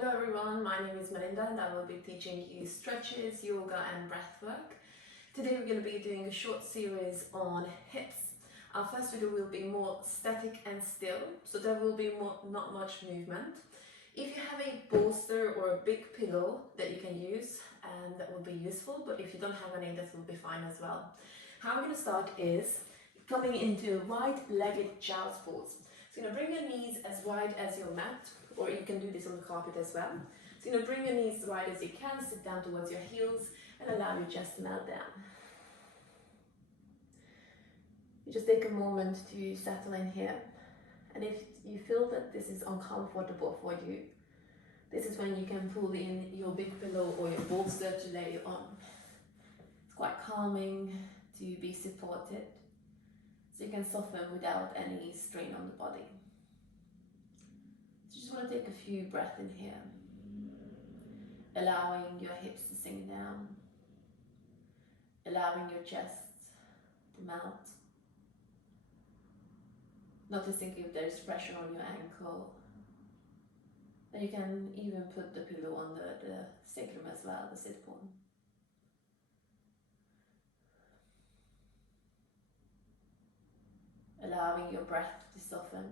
Hello everyone, my name is Melinda and I will be teaching you stretches, yoga and breath work. Today we're going to be doing a short series on hips. Our first video will be more static and still, so there will be not much movement. If you have a bolster or a big pillow that you can use, that will be useful, but if you don't have any, that will be fine as well. How I'm going to start is coming into wide-legged child's pose. So you're going to bring your knees as wide as your mat, or you can do this on the carpet as well. So you're going to bring your knees as wide as you can, sit down towards your heels, and allow your chest to melt down. You just take a moment to settle in here, and if you feel that this is uncomfortable for you, this is when you can pull in your big pillow or your bolster to lay on. It's quite calming to be supported, so you can soften without any strain on the body. So you just want to take a few breaths in here, allowing your hips to sink down, allowing your chest to melt, noticing if there is pressure on your ankle. And you can even put the pillow under the sacrum as well, the sit bone. Allowing your breath to soften,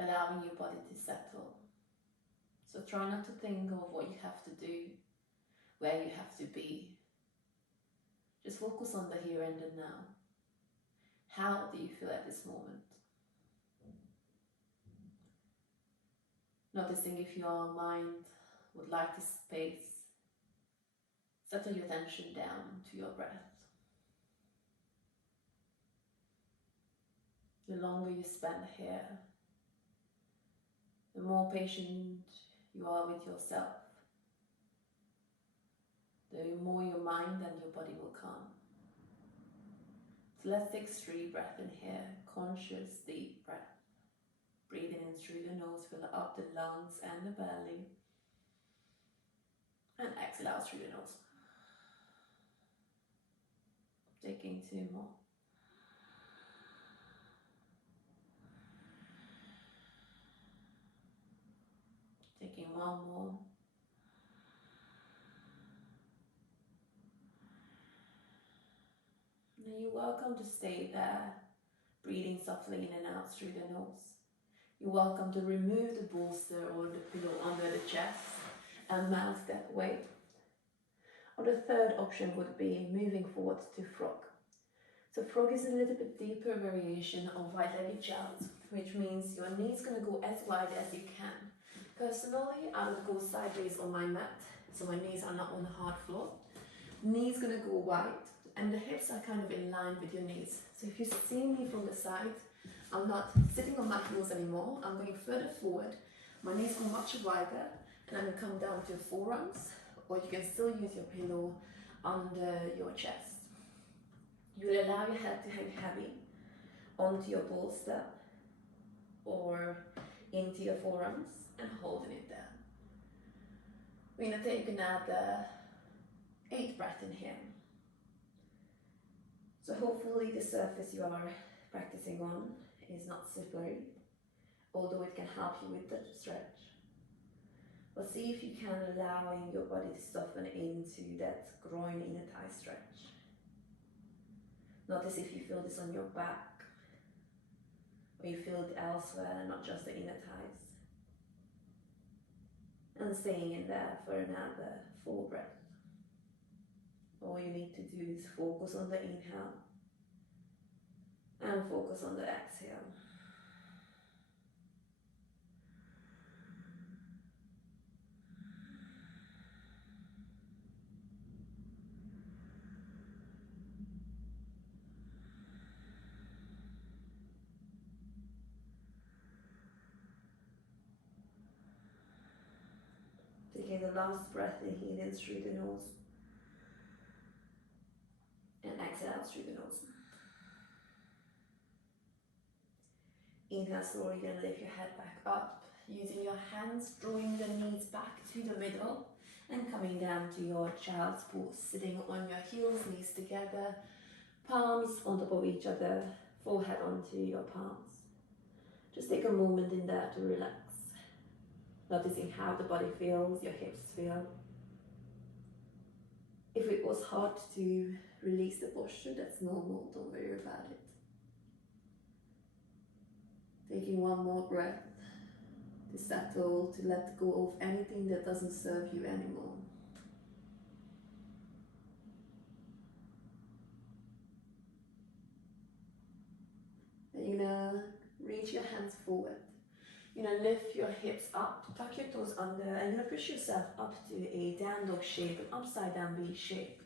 allowing your body to settle. So try not to think of what you have to do, where you have to be. Just focus on the here and the now. How do you feel at this moment? Noticing if your mind would like to space, settle your attention down to your breath. The longer you spend here, the more patient you are with yourself, the more your mind and your body will calm. So let's take 3 breaths in here, conscious deep breath. Breathing in through the nose, fill up the lungs and the belly. And exhale out through the nose. Taking 2 more. Taking 1 more. Now you're welcome to stay there, breathing softly in and out through the nose. You're welcome to remove the bolster or the pillow under the chest and melt that weight. Or the third option would be moving forward to frog. So frog is a little bit deeper variation of wide-legged child, which means your knees going to go as wide as you can. Personally, I would go sideways on my mat, so my knees are not on the hard floor. Knees going to go wide, and the hips are kind of in line with your knees. So if you see me from the side, I'm not sitting on my heels anymore, I'm going further forward, my knees are much wider, and I'm going to come down to your forearms, or you can still use your pillow under your chest. You will allow your head to hang heavy onto your bolster or into your forearms and holding it there. We're going to take another 8 breaths in here. So hopefully the surface you are practicing on is not slippery, although it can help you with the stretch. But see if you can allowing your body to soften into that groin inner thigh stretch. Notice if you feel this on your back, or you feel it elsewhere, not just the inner thighs. And staying in there for another 4 breaths. All you need to do is focus on the inhale and focus on the exhale. Taking the last breath in through the nose and exhale out through the nose. Inhale slowly, then lift your head back up, using your hands, drawing the knees back to the middle and coming down to your child's pose, sitting on your heels, knees together, palms on top of each other, forehead onto your palms. Just take a moment in there to relax. noticing how the body feels, your hips feel. If it was hard to release the posture, that's normal, don't worry about it. Taking one more breath to settle, to let go of anything that doesn't serve you anymore. Then you're gonna reach your hands forward. You're gonna lift your hips up, tuck your toes under, and you're gonna push yourself up to a down dog shape, an upside down V shape.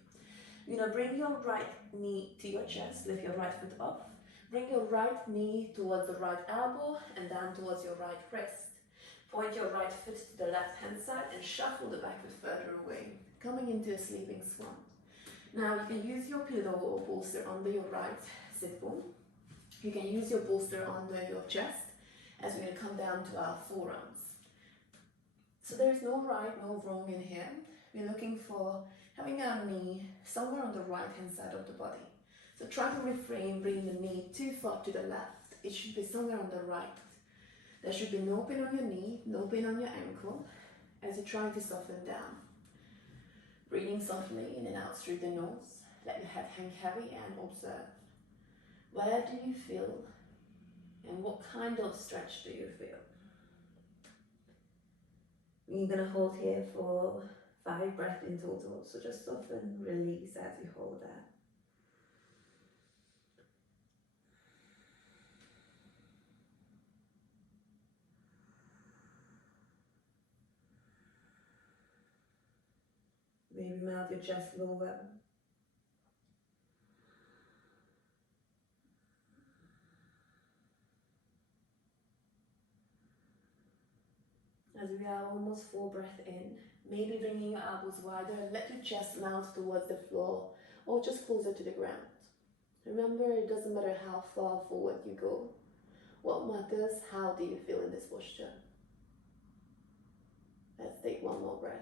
You're gonna bring your right knee to your chest, lift your right foot up. Bring your right knee towards the right elbow and down towards your right wrist. Point your right foot to the left hand side and shuffle the back foot further away, coming into a sleeping swan. Now you can use your pillow or bolster under your right sit bone. You can use your bolster under your chest as we're going to come down to our forearms. So there's no right, no wrong in here. We're looking for having our knee somewhere on the right hand side of the body. So try to refrain bringing the knee too far to the left. It should be somewhere on the right. There should be no pain on your knee, no pain on your ankle as you try to soften down. Breathing softly in and out through the nose. Let your head hang heavy and observe. Where do you feel and what kind of stretch do you feel? You're going to hold here for 5 breaths in total, so just soften, release as you hold that. Maybe melt your chest lower. As we are almost 4 breaths in, maybe bringing your elbows wider, let your chest mount towards the floor or just closer to the ground. Remember, it doesn't matter how far forward you go. What matters, how do you feel in this posture? Let's take one more breath.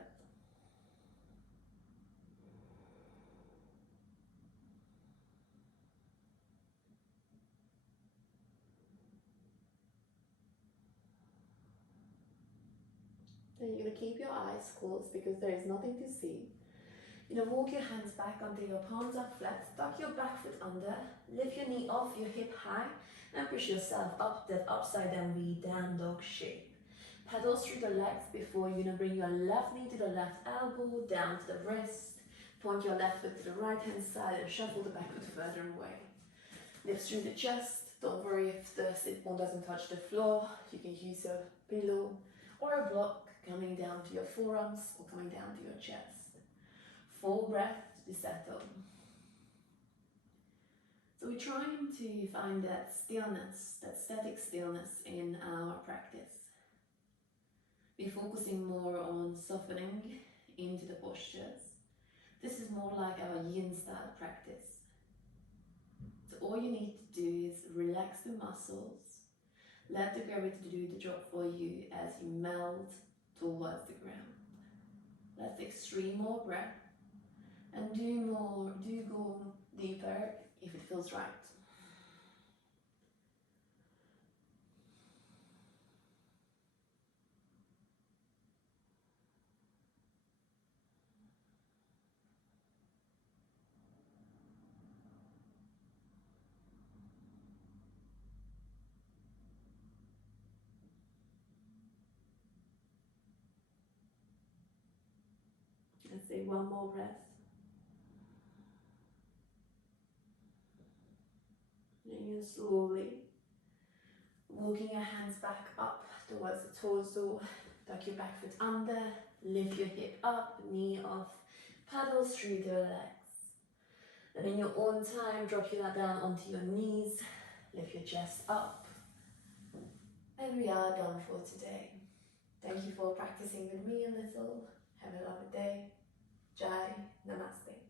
Then you're going to keep your eyes closed because there is nothing to see. You're going to walk your hands back until your palms are flat, tuck your back foot under, lift your knee off your hip high, and push yourself up that upside down V, down dog shape. Pedals through the legs before you're going to bring your left knee to the left elbow, down to the wrist. Point your left foot to the right hand side and shuffle the back foot further away. Lift through the chest. Don't worry if the sit bone doesn't touch the floor. You can use a pillow or a block coming down to your forearms or coming down to your chest. Full breath to settle. So we're trying to find that stillness, that static stillness in our practice. We're focusing more on softening into the postures. This is more like our yin style practice. So all you need to do is relax the muscles, let the gravity do the job for you as you melt towards the ground. Let's take 3 more breaths and do go deeper if it feels right. Let's say one more breath. And you're slowly walking your hands back up towards the torso, tuck your back foot under, lift your hip up, knee off, paddle through the legs. Then in your own time, drop your down onto your knees, lift your chest up. And we are done for today. Thank you for practicing with me a little. Have a lovely day. Jai Namaste.